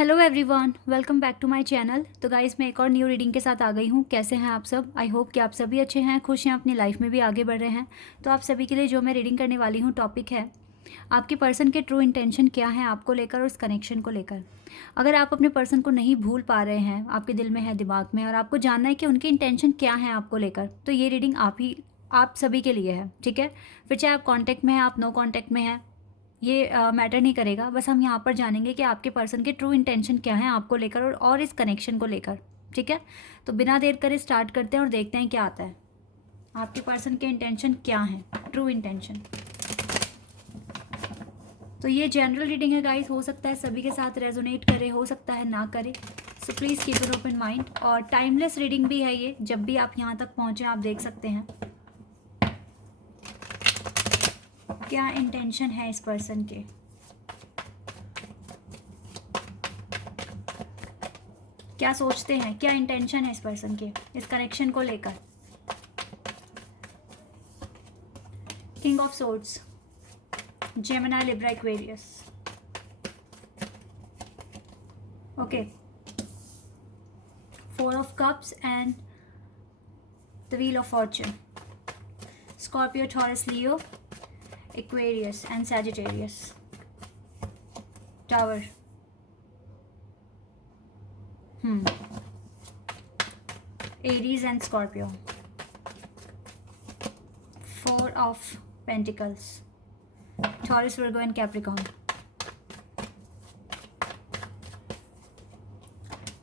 Hello everyone, welcome back to my channel. तो guys, मैं एक और न्यू रीडिंग के साथ आ गई हूँ। कैसे हैं आप सब? आई होप कि आप सभी अच्छे हैं, खुश हैं, अपनी लाइफ में भी आगे बढ़ रहे हैं। तो आप सभी के लिए जो मैं रीडिंग करने वाली हूँ टॉपिक है आपके पर्सन के ट्रू इंटेंशन क्या है आपको लेकर और इस कनेक्शन को लेकर। अगर आप अपने पर्सन को नहीं भूल पा रहे हैं, आपके दिल में है, दिमाग में, और आपको जानना है कि उनके इंटेंशन क्या है आपको लेकर, तो ये रीडिंग आप सभी के लिए है। ठीक है, फिर चाहे आप कॉन्टैक्ट में हैं, आप नो कॉन्टैक्ट में हैं, ये मैटर नहीं करेगा। बस हम यहाँ पर जानेंगे कि आपके पर्सन के ट्रू इंटेंशन क्या हैं आपको लेकर और इस कनेक्शन को लेकर। ठीक है, तो बिना देर करे स्टार्ट करते हैं और देखते हैं क्या आता है। आपके पर्सन के इंटेंशन क्या हैं, ट्रू इंटेंशन। तो ये जनरल रीडिंग है गाइस, हो सकता है सभी के साथ रेजोनेट करे, हो सकता है ना करे। So please keep an open mind. और टाइमलेस रीडिंग भी है ये, जब भी आप यहाँ तक पहुँचे आप देख सकते हैं क्या इंटेंशन है इस पर्सन के। क्या सोचते हैं, क्या इंटेंशन है इस पर्सन के इस कनेक्शन को लेकर। King of swords, Gemini, Libra, Aquarius. Okay, four of cups and the wheel of Fortune. Scorpio, taurus, Leo, Aquarius and Sagittarius. Tower, Aries and Scorpio. Four of pentacles, Taurus, Virgo and Capricorn.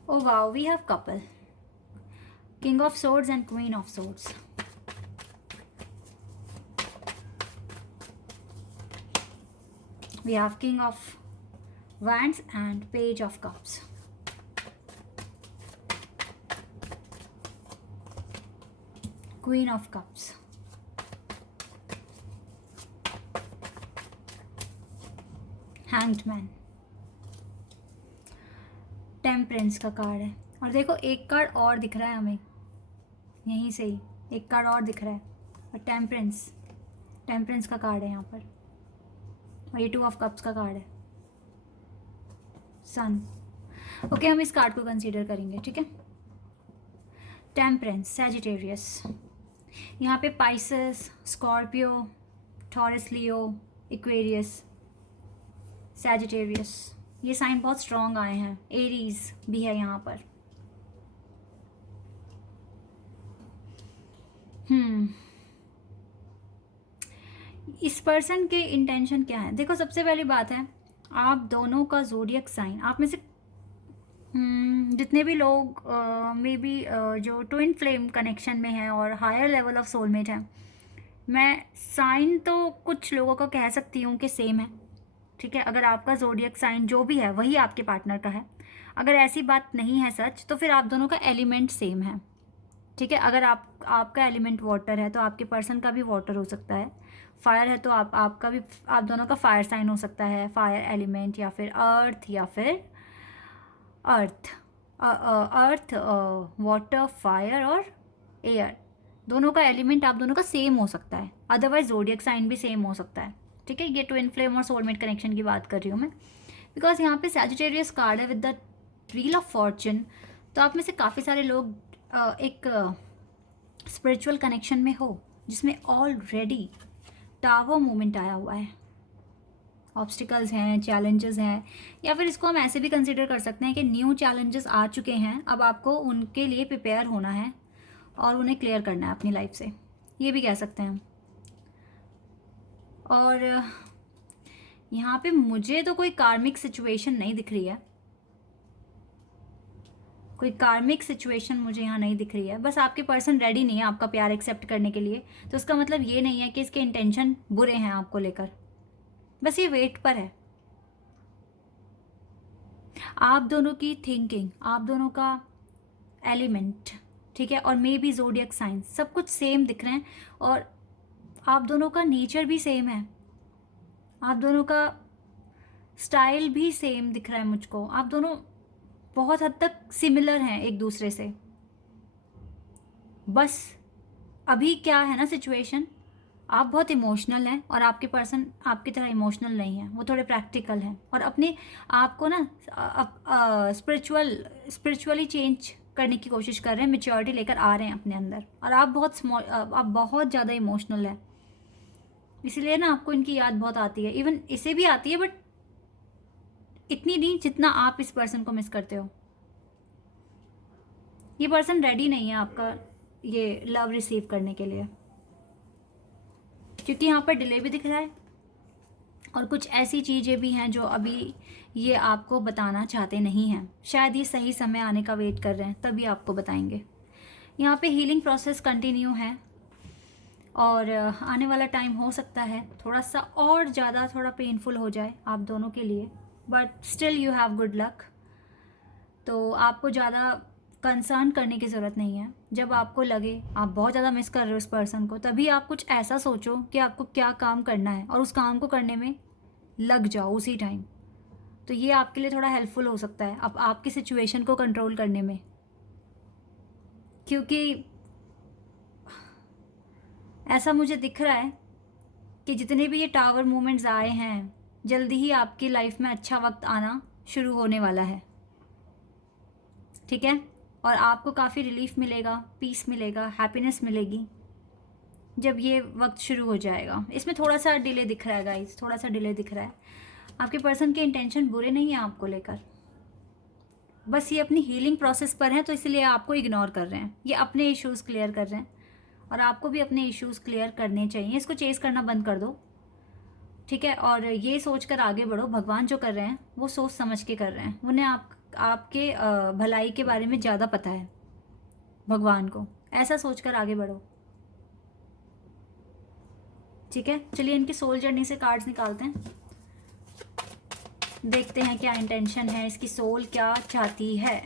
Oh wow, we have couple. King of Swords and Queen of Swords. We have King of Wands and Page of Cups. Queen of Cups. Hanged Man. Temperance का card है। और देखो, एक card और दिख रहा है हमें यहीं से ही, एक कार्ड और दिख रहा है। और टेम्परेंस का कार्ड है यहाँ पर। और ये टू ऑफ कप्स का कार्ड है, सन। ओके, हम इस कार्ड को कंसीडर करेंगे। ठीक है, टेम्परेंस, सैजिटेरियस। यहाँ पे पाइसेस, स्कॉर्पियो, टॉरस, लियो, एक्वेरियस, सैजिटेरियस, ये साइन बहुत स्ट्रॉन्ग आए हैं। एरीज भी है यहाँ पर। इस पर्सन के इंटेंशन क्या है? देखो, सबसे पहली बात है, आप दोनों का ज़ोडियक साइन, आप में से जितने भी लोग मे बी जो ट्विन फ्लेम कनेक्शन में हैं और हायर लेवल ऑफ सोलमेट हैं, मैं साइन तो कुछ लोगों का कह सकती हूँ कि सेम है। ठीक है, अगर आपका ज़ोडियक साइन जो भी है वही आपके पार्टनर का है। अगर ऐसी बात नहीं है सच, तो फिर आप दोनों का एलिमेंट सेम है। ठीक है, अगर आपका एलिमेंट वाटर है तो आपके पर्सन का भी वाटर हो सकता है। फायर है तो आपका भी, आप दोनों का फायर साइन हो सकता है, फायर एलिमेंट, या फिर अर्थ, या फिर अर्थ, वाटर, फायर और एयर, दोनों का एलिमेंट आप दोनों का सेम हो सकता है। अदरवाइज ज़ोडियक साइन भी सेम हो सकता है। ठीक है, ये ट्विन फ्लेम और सोलमेट कनेक्शन की बात कर रही हूँ मैं, बिकॉज यहाँ पे सैजिटेरियस कार्ड है with the wheel of Fortune. तो आप में से काफ़ी सारे लोग एक स्पिरिचुअल कनेक्शन में हो जिसमें ऑलरेडी टावर मूवमेंट आया हुआ है। ऑब्स्टिकल्स हैं, चैलेंजेस हैं, या फिर इसको हम ऐसे भी कंसिडर कर सकते हैं कि न्यू चैलेंजेस आ चुके हैं, अब आपको उनके लिए प्रिपेयर होना है और उन्हें क्लियर करना है अपनी लाइफ से, ये भी कह सकते हैं हम। और यहाँ पे मुझे तो कोई कार्मिक सिचुएशन नहीं दिख रही है, कोई कार्मिक सिचुएशन मुझे यहाँ नहीं दिख रही है। बस आपके पर्सन रेडी नहीं है आपका प्यार एक्सेप्ट करने के लिए। तो उसका मतलब ये नहीं है कि इसके इंटेंशन बुरे हैं आपको लेकर, बस ये वेट पर है। आप दोनों की थिंकिंग, आप दोनों का एलिमेंट, ठीक है, और मे बी ज़ोडियक साइन, सब कुछ सेम दिख रहे हैं। और आप दोनों का नेचर भी सेम है, आप दोनों का स्टाइल भी सेम दिख रहा है मुझको। आप दोनों बहुत हद तक सिमिलर हैं एक दूसरे से। बस अभी क्या है ना सिचुएशन, आप बहुत इमोशनल हैं और आपके पर्सन आपकी तरह इमोशनल नहीं है, वो थोड़े प्रैक्टिकल हैं और अपने आप को ना स्पिरिचुअली चेंज करने की कोशिश कर रहे हैं, मेच्योरिटी लेकर आ रहे हैं अपने अंदर। और आप बहुत ज़्यादा इमोशनल हैं, इसीलिए ना आपको इनकी याद बहुत आती है। इवन इसे भी आती है, बट इतनी नहीं जितना आप इस पर्सन को मिस करते हो। ये पर्सन रेडी नहीं है आपका ये लव रिसीव करने के लिए, क्योंकि यहाँ पर डिले भी दिख रहा है और कुछ ऐसी चीज़ें भी हैं जो अभी ये आपको बताना चाहते नहीं हैं। शायद ये सही समय आने का वेट कर रहे हैं, तभी आपको बताएंगे। यहाँ पे हीलिंग प्रोसेस कंटिन्यू है और आने वाला टाइम हो सकता है थोड़ा सा और ज़्यादा थोड़ा पेनफुल हो जाए आप दोनों के लिए, but still you have good luck. तो आपको ज़्यादा कंसर्न करने की ज़रूरत नहीं है। जब आपको लगे आप बहुत ज़्यादा मिस कर रहे हो उस पर्सन को, तभी आप कुछ ऐसा सोचो कि आपको क्या काम करना है और उस काम को करने में लग जाओ उसी टाइम। तो ये आपके लिए थोड़ा हेल्पफुल हो सकता है अब आपकी सिचुएशन को कंट्रोल करने में, क्योंकि ऐसा मुझे दिख रहा है कि जितने भी ये टावर मूवमेंट्स आए हैं, जल्दी ही आपकी लाइफ में अच्छा वक्त आना शुरू होने वाला है, ठीक है। और आपको काफ़ी रिलीफ मिलेगा, पीस मिलेगा, हैप्पीनेस मिलेगी जब ये वक्त शुरू हो जाएगा। इसमें थोड़ा सा डिले दिख रहा है गाइस, थोड़ा सा डिले दिख रहा है। आपके पर्सन के इंटेंशन बुरे नहीं हैं आपको लेकर, बस ये अपनी हीलिंग प्रोसेस पर हैं, तो इसलिए आपको इग्नोर कर रहे हैं। ये अपने इश्यूज़ क्लियर कर रहे हैं और आपको भी अपने इश्यूज़ क्लियर करने चाहिए। इसको चेस करना बंद कर दो, ठीक है। और ये सोच कर आगे बढ़ो, भगवान जो कर रहे हैं वो सोच समझ के कर रहे हैं। उन्हें आपके भलाई के बारे में ज़्यादा पता है भगवान को, ऐसा सोचकर आगे बढ़ो, ठीक है। चलिए इनकी सोल जर्नी से कार्ड्स निकालते हैं, देखते हैं क्या इंटेंशन है, इसकी सोल क्या चाहती है।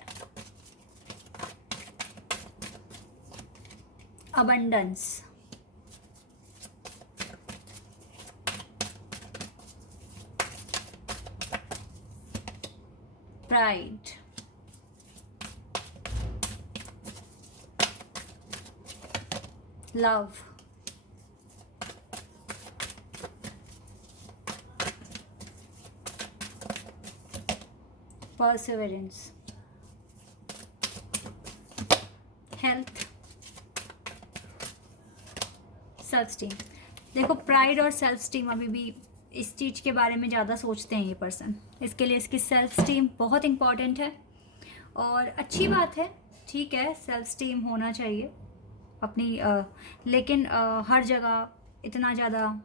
Abundance, pride, love, perseverance, health, self esteem. देखो प्राइड और सेल्फ स्टीम अभी भी इस चीज़ के बारे में ज़्यादा सोचते हैं ये पर्सन, इसके लिए इसकी सेल्फ स्टीम बहुत इम्पॉर्टेंट है। और अच्छी बात है, ठीक है, सेल्फ स्टीम होना चाहिए अपनी लेकिन हर जगह इतना ज़्यादा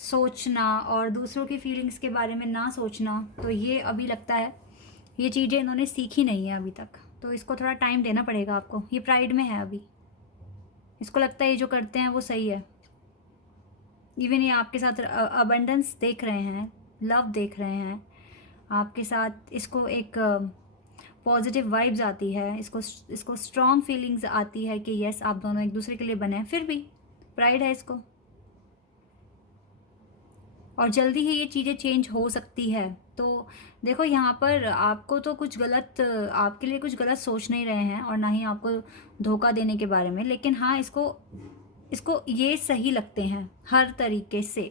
सोचना और दूसरों की फीलिंग्स के बारे में ना सोचना, तो ये अभी लगता है ये चीज़ें इन्होंने सीखी नहीं है अभी तक, तो इसको थोड़ा टाइम देना पड़ेगा आपको। ये प्राइड में है अभी, इसको लगता है ये जो करते हैं वो सही है। इवन ये आपके साथ अबंडेंस देख रहे हैं, लव देख रहे हैं आपके साथ, इसको एक पॉजिटिव वाइब्स आती है, इसको स्ट्रॉन्ग फीलिंग्स आती है कि यस आप दोनों एक दूसरे के लिए बने हैं, फिर भी प्राइड है इसको। और जल्दी ही ये चीज़ें चेंज हो सकती है। तो देखो यहाँ पर आपको तो कुछ गलत, आपके लिए कुछ गलत सोच नहीं रहे हैं और ना ही आपको धोखा देने के बारे में, लेकिन हाँ इसको ये सही लगते हैं हर तरीके से,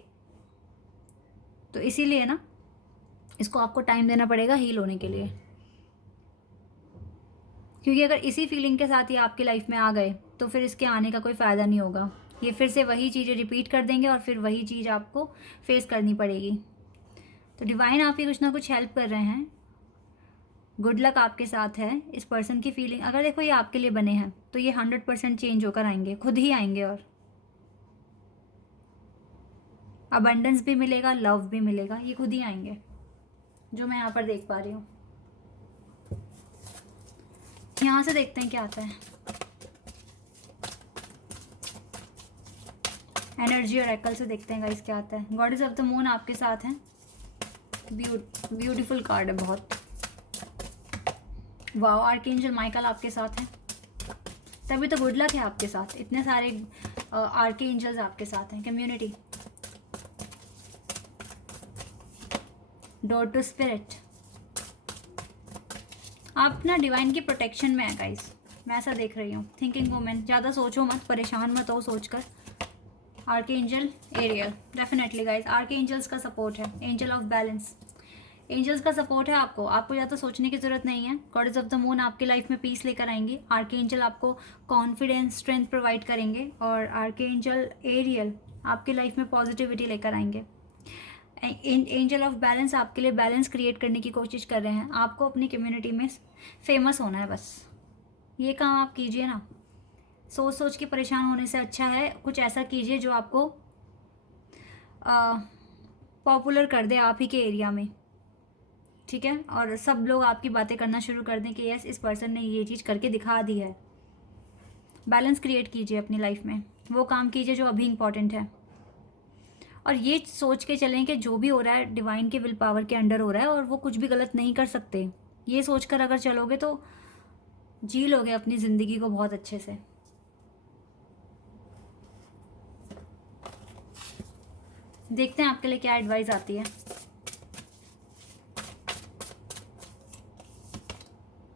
तो इसीलिए ना इसको आपको टाइम देना पड़ेगा हील होने के लिए। क्योंकि अगर इसी फीलिंग के साथ ही आपकी लाइफ में आ गए तो फिर इसके आने का कोई फ़ायदा नहीं होगा। ये फिर से वही चीज़ें रिपीट कर देंगे और फिर वही चीज़ आपको फेस करनी पड़ेगी। तो डिवाइन आपकी कुछ ना कुछ हेल्प कर रहे हैं, गुड लक आपके साथ है। इस पर्सन की फीलिंग अगर देखो ये आपके लिए बने हैं तो ये 100% चेंज होकर आएंगे, खुद ही आएंगे, और अबंडेंस भी मिलेगा, लव भी मिलेगा, ये खुद ही आएंगे जो मैं यहाँ पर देख पा रही हूँ। यहाँ से देखते हैं क्या आता है। एनर्जी और एकल से देखते हैं गाइस क्या आता है। गॉडेस ऑफ द मून आपके साथ हैं, ब्यूटीफुल कार्ड है बहुत। वाओ, आर्कएंजल माइकल आपके साथ हैं, तभी तो गुड लक है आपके साथ। इतने सारे आर्कएंजल्स आपके साथ हैं। कम्युनिटी, डोर टू स्पिरिट, आप ना डिवाइन की प्रोटेक्शन में है गाइस, मैं ऐसा देख रही हूँ। थिंकिंग वुमेन, ज़्यादा सोचो मत, परेशान मत हो सोचकर, archangel Ariel, definitely guys archangels का सपोर्ट है। एंजल ऑफ बैलेंस, एंजल्स का सपोर्ट है आपको ज़्यादा सोचने की ज़रूरत नहीं है। गॉडेस ऑफ द मून आपके लाइफ में पीस लेकर आएंगी। आर्कएंजल आपको कॉन्फिडेंस स्ट्रेंथ प्रोवाइड करेंगे और आर्कएंजल एरियल आपके लाइफ में पॉजिटिविटी लेकर आएंगे। एंजल ऑफ बैलेंस आपके लिए बैलेंस क्रिएट करने की कोशिश कर रहे हैं। आपको अपनी कम्युनिटी में फेमस होना है, बस ये काम आप कीजिए ना। सोच सोच के परेशान होने से अच्छा है कुछ ऐसा कीजिए जो आपको पॉपुलर कर दे आप ही के एरिया में, ठीक है। और सब लोग आपकी बातें करना शुरू कर दें कि यस इस पर्सन ने ये चीज़ करके दिखा दी है। बैलेंस क्रिएट कीजिए अपनी लाइफ में, वो काम कीजिए जो अभी इम्पॉर्टेंट है। और ये सोच के चलें कि जो भी हो रहा है डिवाइन के विल पावर के अंडर हो रहा है और वो कुछ भी गलत नहीं कर सकते। ये सोचकर अगर चलोगे तो जी लोगे अपनी ज़िंदगी को बहुत अच्छे से। देखते हैं आपके लिए क्या एडवाइस आती है।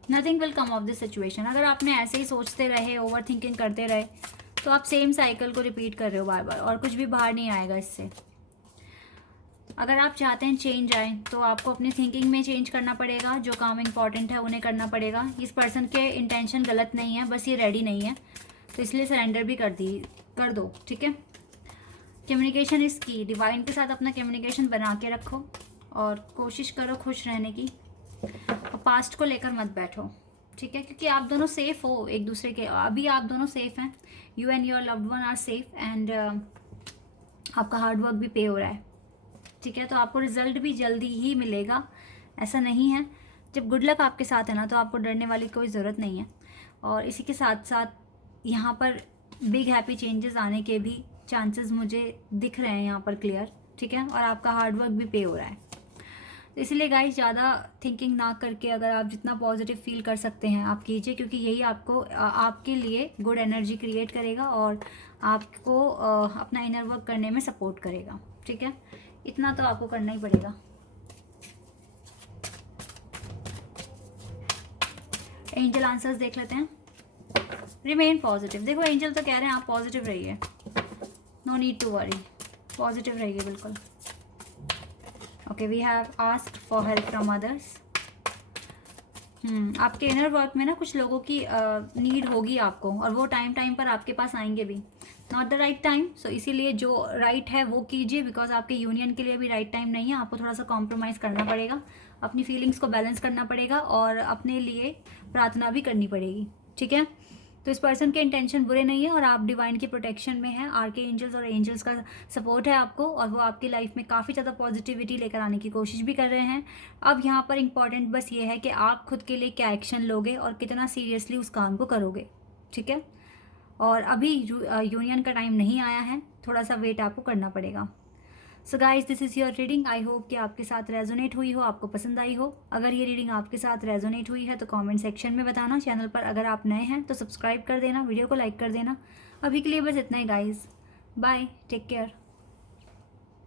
Nothing will come of this situation. अगर आपने ऐसे ही सोचते रहे, ओवर थिंकिंग करते रहे, तो आप सेम साइकिल को रिपीट कर रहे हो बार बार और कुछ भी बाहर नहीं आएगा इससे। अगर आप चाहते हैं चेंज आए तो आपको अपनी थिंकिंग में चेंज करना पड़ेगा। जो काम इंपॉर्टेंट है उन्हें करना पड़ेगा। इस पर्सन के इंटेंशन गलत नहीं है, बस ये रेडी नहीं है, तो इसलिए सरेंडर भी कर दो, ठीक है। कम्युनिकेशन इज़ की। डिवाइन के साथ अपना कम्युनिकेशन बना के रखो और कोशिश करो खुश रहने की। और पास्ट को लेकर मत बैठो, ठीक है, क्योंकि आप दोनों सेफ़ हो एक दूसरे के। अभी आप दोनों सेफ़ हैं, you and your loved one are safe and आपका हार्डवर्क भी पे हो रहा है, ठीक है। तो आपको रिजल्ट भी जल्दी ही मिलेगा, ऐसा नहीं है। जब गुड लक आपके साथ है ना तो आपको डरने वाली कोई ज़रूरत नहीं है। और इसी के साथ साथ यहाँ पर बिग हैप्पी चेंजेस आने के भी चांसेस मुझे दिख रहे हैं यहाँ पर क्लियर, ठीक है। और आपका हार्डवर्क भी पे हो रहा है। तो इसलिए गाइस ज़्यादा थिंकिंग ना करके अगर आप जितना पॉजिटिव फील कर सकते हैं आप कीजिए, क्योंकि यही आपको आपके लिए गुड एनर्जी क्रिएट करेगा और आपको अपना इनर वर्क करने में सपोर्ट करेगा, ठीक है। इतना तो आपको करना ही पड़ेगा। एंजल आंसर्स देख लेते हैं। Remain positive. देखो एंजल तो कह रहे हैं आप पॉजिटिव रहिए, no need to worry, positive रहिए बिल्कुल। Okay, we have asked for help from others. आपके इनर वर्क में ना कुछ लोगों की नीड होगी आपको, और वो टाइम पर आपके पास आएंगे भी। नॉट द राइट टाइम, सो इसीलिए जो राइट है वो कीजिए, बिकॉज आपके यूनियन के लिए भी राइट टाइम नहीं है। आपको थोड़ा सा कॉम्प्रोमाइज़ करना पड़ेगा, अपनी फीलिंग्स को बैलेंस करना पड़ेगा और अपने लिए प्रार्थना भी करनी पड़ेगी, ठीक है। तो इस पर्सन के इंटेंशन बुरे नहीं है और आप डिवाइन की प्रोटेक्शन में हैं। आर्के एंजल्स और एंजल्स का सपोर्ट है आपको और वो आपकी लाइफ में काफ़ी ज़्यादा पॉजिटिविटी लेकर आने की कोशिश भी कर रहे हैं। अब यहाँ पर इम्पॉर्टेंट बस ये है कि आप खुद के लिए क्या एक्शन लोगे और कितना सीरियसली उस काम को करोगे, ठीक है। और अभी यूनियन का टाइम नहीं आया है, थोड़ा सा वेट आपको करना पड़ेगा। So guys, this is your reading. I hope कि आपके साथ रेजोनेट हुई हो, आपको पसंद आई हो। अगर ये रीडिंग आपके साथ रेजोनेट हुई है तो कमेंट सेक्शन में बताना। चैनल पर अगर आप नए हैं तो सब्सक्राइब कर देना, वीडियो को लाइक कर देना। अभी के लिए बस इतना ही गाइज, बाय, टेक केयर।